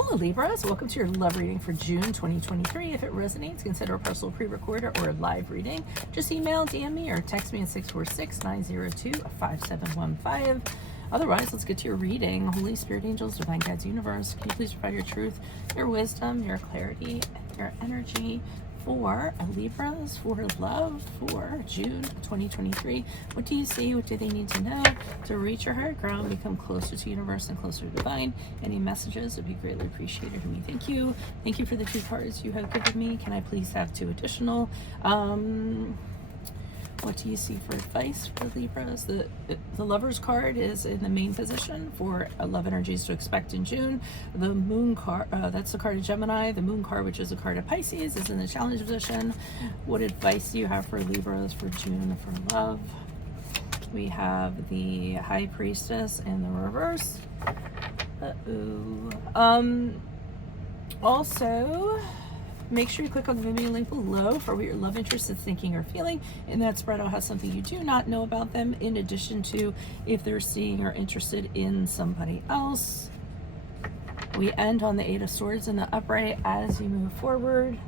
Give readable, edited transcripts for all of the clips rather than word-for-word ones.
Hola Libras, welcome to your love reading for June 2023. If it resonates, consider a personal pre-recorder or a live reading. Just email, DM me, or text me at 646-902-5715. Otherwise, let's get to your reading. Holy Spirit, angels, divine guides, universe, can you please provide your truth, your wisdom, your clarity, your energy for Libras, for love, for June 2023. What do you see? What do they need to know to reach your higher ground, become closer to universe and closer to divine? Any messages would be greatly appreciated. And we thank you. Thank you for the 2 cards you have given me. Can I please have 2 additional? What do you see for advice for Libras? The Lover's card is in the main position for love energies to expect in June. The Moon card, that's the card of Gemini. The Moon card, which is a card of Pisces, is in the challenge position. What advice do you have for Libras for June for love? We have the High Priestess in the reverse. Also, make sure you click on the Vimeo link below for what your love interest is thinking or feeling. In that spread, I'll have something you do not know about them, in addition to if they're seeing or interested in somebody else. We end on the 8 of Swords in the upright as you move forward.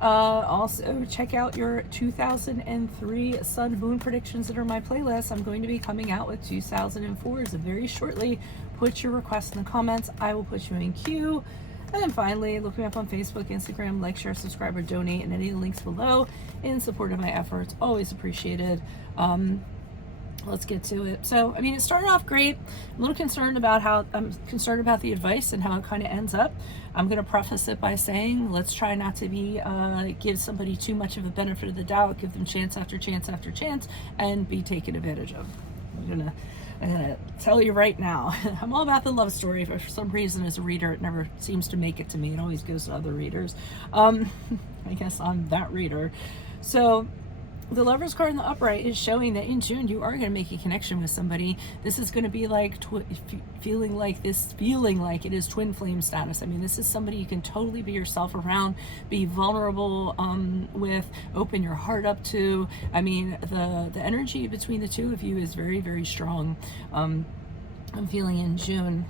Also, check out your 2003 Sun Moon predictions that are my playlist. I'm going to be coming out with 2004s very shortly. Put your requests in the comments. I will put you in queue. And then finally, look me up on Facebook, Instagram, like, share, subscribe, or donate, and any links below in support of my efforts. Always appreciated. Let's get to it. So, I mean, it started off great. I'm a little concerned about the advice and how it kind of ends up. I'm going to preface it by saying, let's try not to give somebody too much of a benefit of the doubt, give them chance after chance after chance, and be taken advantage of. I'm gonna tell you right now, I'm all about the love story, but for some reason as a reader it never seems to make it to me. It always goes to other readers. I guess I'm that reader. So the Lover's card in the upright is showing that in June you are going to make a connection with somebody. This is going to be like feeling like it is twin flame status. I mean, this is somebody you can totally be yourself around, be vulnerable with, open your heart up to. I mean, the energy between the 2 of you is very, very strong. I'm feeling in June.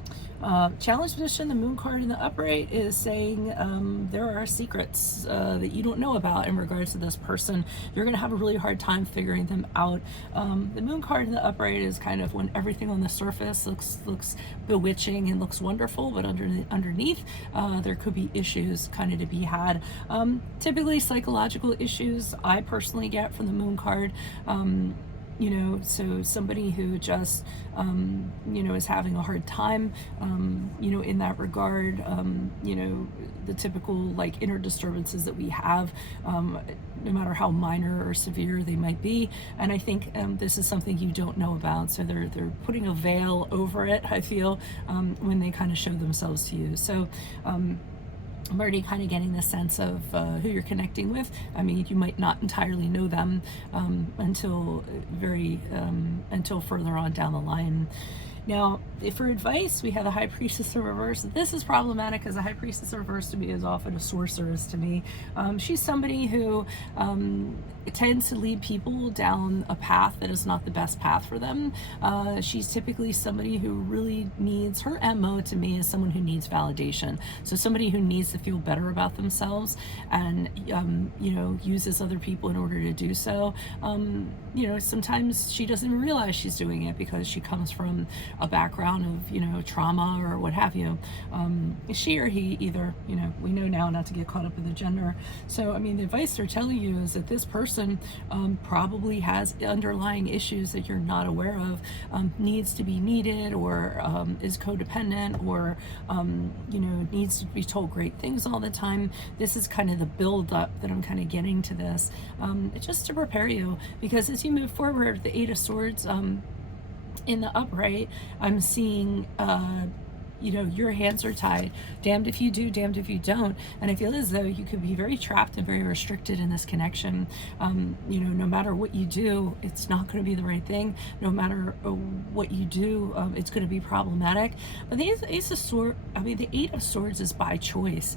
Challenge position, the Moon card in the upright is saying there are secrets that you don't know about in regards to this person. You're going to have a really hard time figuring them out. The Moon card in the upright is kind of when everything on the surface looks bewitching and looks wonderful, but underneath there could be issues kind of to be had. Typically psychological issues I personally get from the Moon card. You know, so somebody who just, you know, is having a hard time, you know, in that regard, you know, the typical like inner disturbances that we have, no matter how minor or severe they might be. And I think this is something you don't know about. So they're putting a veil over it, I feel, when they kind of show themselves to you. So, I'm already kind of getting the sense of who you're connecting with. I mean, you might not entirely know them until further on down the line. Now, for advice, we have the High Priestess in reverse. This is problematic because the High Priestess in reverse to me is often a sorceress to me. She's somebody who tends to lead people down a path that is not the best path for them. She's typically somebody who really needs, her MO to me is someone who needs validation. So somebody who needs to feel better about themselves and, you know, uses other people in order to do so. You know, sometimes she doesn't even realize she's doing it because she comes from a background of, you know, trauma or what have you. She or he either, you know, we know now not to get caught up in the gender. So, I mean, the advice they're telling you is that this person probably has underlying issues that you're not aware of, needs to be needed, or is codependent, or, you know, needs to be told great things all the time. This is kind of the build up that I'm kind of getting to this. It's just to prepare you, because as you move forward, the 8 of Swords, in the upright, I'm seeing you know, your hands are tied. Damned if you do, damned if you don't. And I feel as though you could be very trapped and very restricted in this connection. You know, no matter what you do, it's not going to be the right thing. No matter what you do, it's going to be problematic. But the Ace of Swords, I mean, the 8 of Swords is by choice.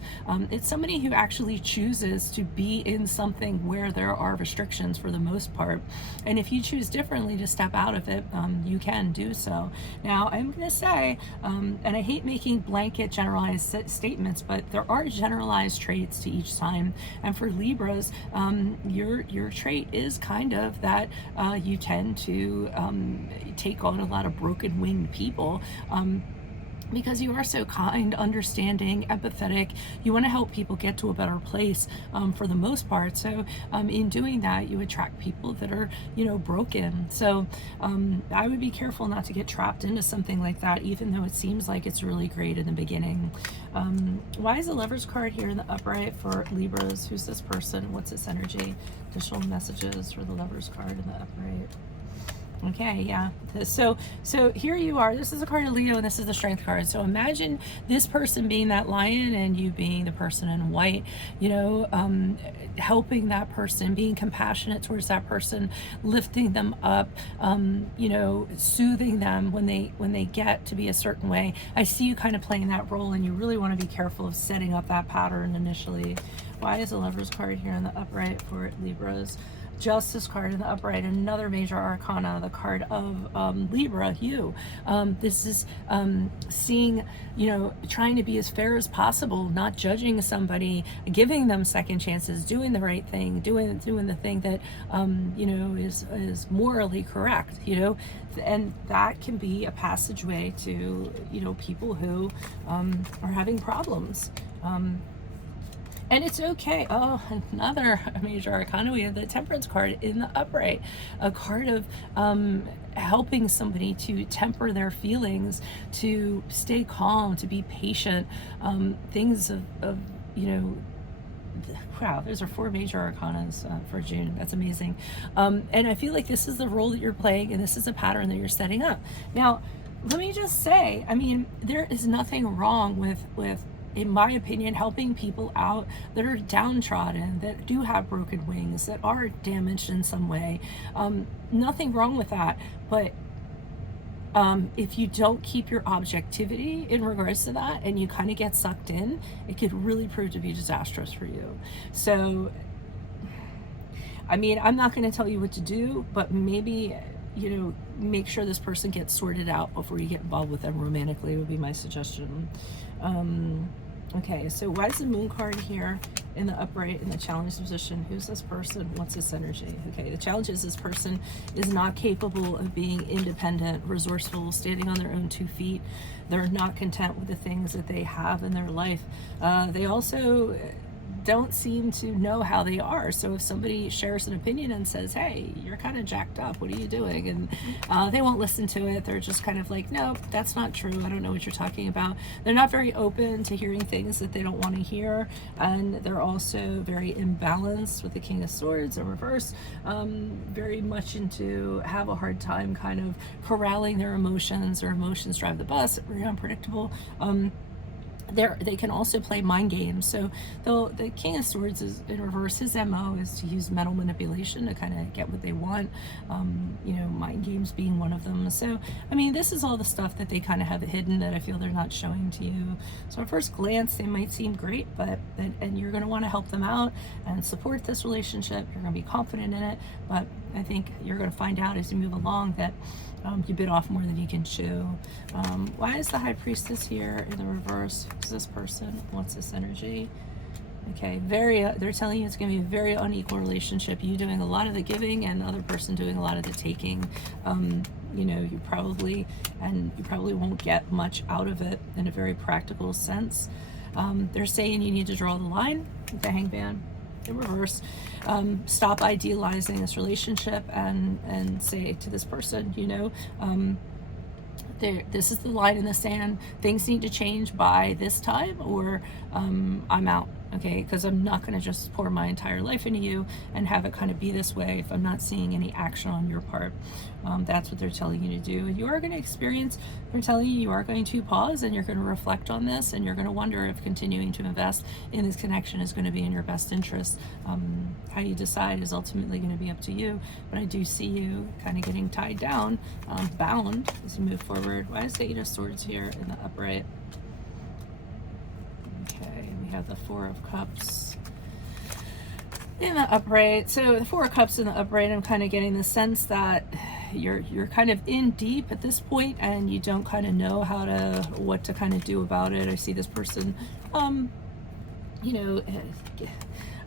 It's somebody who actually chooses to be in something where there are restrictions for the most part. And if you choose differently to step out of it, you can do so. Now, I'm going to say, and I hate hate making blanket generalized statements, but there are generalized traits to each sign. And for Libras, your trait is kind of that you tend to take on a lot of broken winged people. Because you are so kind, understanding, empathetic. You want to help people get to a better place for the most part. So in doing that, you attract people that are, broken. So I would be careful not to get trapped into something like that, even though it seems like it's really great in the beginning. Why is the Lovers card here in the upright for Libras? Who's this person? What's its energy? Additional messages for the Lovers card in the upright. Okay, yeah. So here you are. This is a card of Leo, and this is the Strength card. So imagine this person being that lion and you being the person in white, helping that person, being compassionate towards that person, lifting them up, soothing them when they get to be a certain way. I see you kind of playing that role, and you really want to be careful of setting up that pattern initially. Why is the Lovers card here in the upright for Libras? Justice card in the upright, another major arcana, the card of Libra, you. This is seeing, trying to be as fair as possible, not judging somebody, giving them second chances, doing the right thing, doing the thing that, is morally correct, and that can be a passageway to, people who are having problems. And it's okay. Oh, another major arcana. We have the Temperance card in the upright, a card of helping somebody to temper their feelings, to stay calm, to be patient. Things of wow, those are 4 major arcanas for June. That's amazing. And I feel like this is the role that you're playing, and this is a pattern that you're setting up. Now, let me just say, there is nothing wrong with, in my opinion, helping people out that are downtrodden, that do have broken wings, that are damaged in some way. Nothing wrong with that. But if you don't keep your objectivity in regards to that, and you kind of get sucked in, it could really prove to be disastrous for you. So, I'm not going to tell you what to do, but maybe, make sure this person gets sorted out before you get involved with them romantically, would be my suggestion. Okay, so why is the Moon card here in the upright in the challenge position? Who's this person? What's this energy? Okay, the challenge is this person is not capable of being independent, resourceful, standing on their own 2 feet. They're not content with the things that they have in their life. They also don't seem to know how they are. So if somebody shares an opinion and says, hey, you're kind of jacked up, what are you doing? And they won't listen to it. They're just kind of like, no, that's not true. I don't know what you're talking about. They're not very open to hearing things that they don't want to hear. And they're also very imbalanced with the King of Swords in reverse, very much into have a hard time kind of corralling their emotions. Their emotions drive the bus, very unpredictable. They can also play mind games. So the King of Swords is in reverse. His MO is to use mental manipulation to kind of get what they want. Mind games being one of them. So, this is all the stuff that they kind of have hidden that I feel they're not showing to you. So at first glance, they might seem great, and you're going to want to help them out and support this relationship. You're going to be confident in it, but I think you're going to find out as you move along that you bit off more than you can chew. Why is the High Priestess here in the reverse? Who's this person? What's this energy? Okay, they're telling you it's going to be a very unequal relationship. You doing a lot of the giving and the other person doing a lot of the taking. You probably won't get much out of it in a very practical sense. They're saying you need to draw the line with the Hangman in reverse. Stop idealizing this relationship and say to this person, this is the line in the sand. Things need to change by this time, or I'm out. Okay, because I'm not going to just pour my entire life into you and have it kind of be this way if I'm not seeing any action on your part. That's what they're telling you to do. And you are going to experience, they're telling you are going to pause and you're going to reflect on this, and you're going to wonder if continuing to invest in this connection is going to be in your best interest. How you decide is ultimately going to be up to you. But I do see you kind of getting tied down, bound as you move forward. Why is the Eight of Swords here in the upright? Okay, we have the Four of Cups in the upright. So the Four of Cups in the upright, I'm kind of getting the sense that you're kind of in deep at this point, and you don't kind of know what to kind of do about it. I see this person, you know,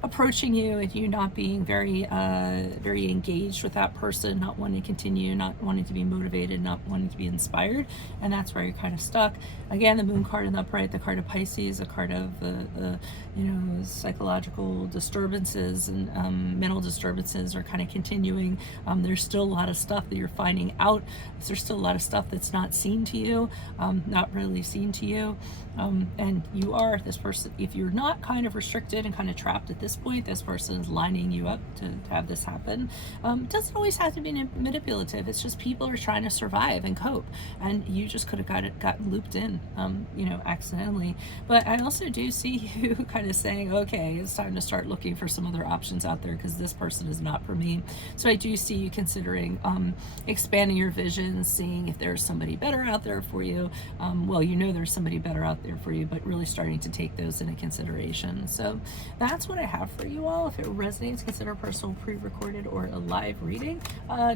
approaching you, and you not being very engaged with that person, not wanting to continue, not wanting to be motivated, not wanting to be inspired, and that's where you're kind of stuck. Again, the moon card in the upright, the card of Pisces, a card of the you know, psychological disturbances and mental disturbances are kind of continuing. There's still a lot of stuff that you're finding out. There's still a lot of stuff that's not seen to you, not really seen to you, and you are this person. If you're not kind of restricted and kind of trapped at this point, this person is lining you up to have this happen. It doesn't always have to be manipulative. It's just people are trying to survive and cope, and you just could have gotten looped in, you know, accidentally. But I also do see you kind of saying, okay, it's time to start looking for some other options out there, because this person is not for me. So I do see you considering expanding your vision, seeing if there's somebody better out there for you. Well, you know there's somebody better out there for you, but really starting to take those into consideration. So that's what I have for you all. If it resonates, consider a personal pre-recorded or a live reading.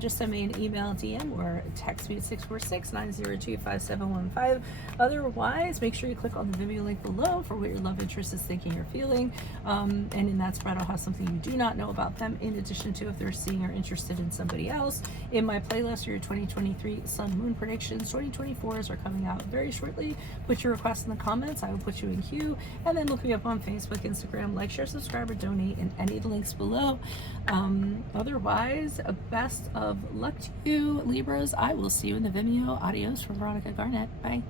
Just send me an email, DM, or text me at 646-902-5715. Otherwise, make sure you click on the Vimeo link below for what your love interest is thinking or feeling. And in that spread, I'll have something you do not know about them, in addition to if they're seeing or interested in somebody else. In my playlist, your 2023 Sun Moon predictions, 2024s are coming out very shortly. Put your requests in the comments. I will put you in queue. And then look me up on Facebook, Instagram, like, share, subscribe, or donate in any of the links below. Otherwise, best of luck to you, Libras. I will see you in the Vimeo. Adios from Veronica Garnett. Bye.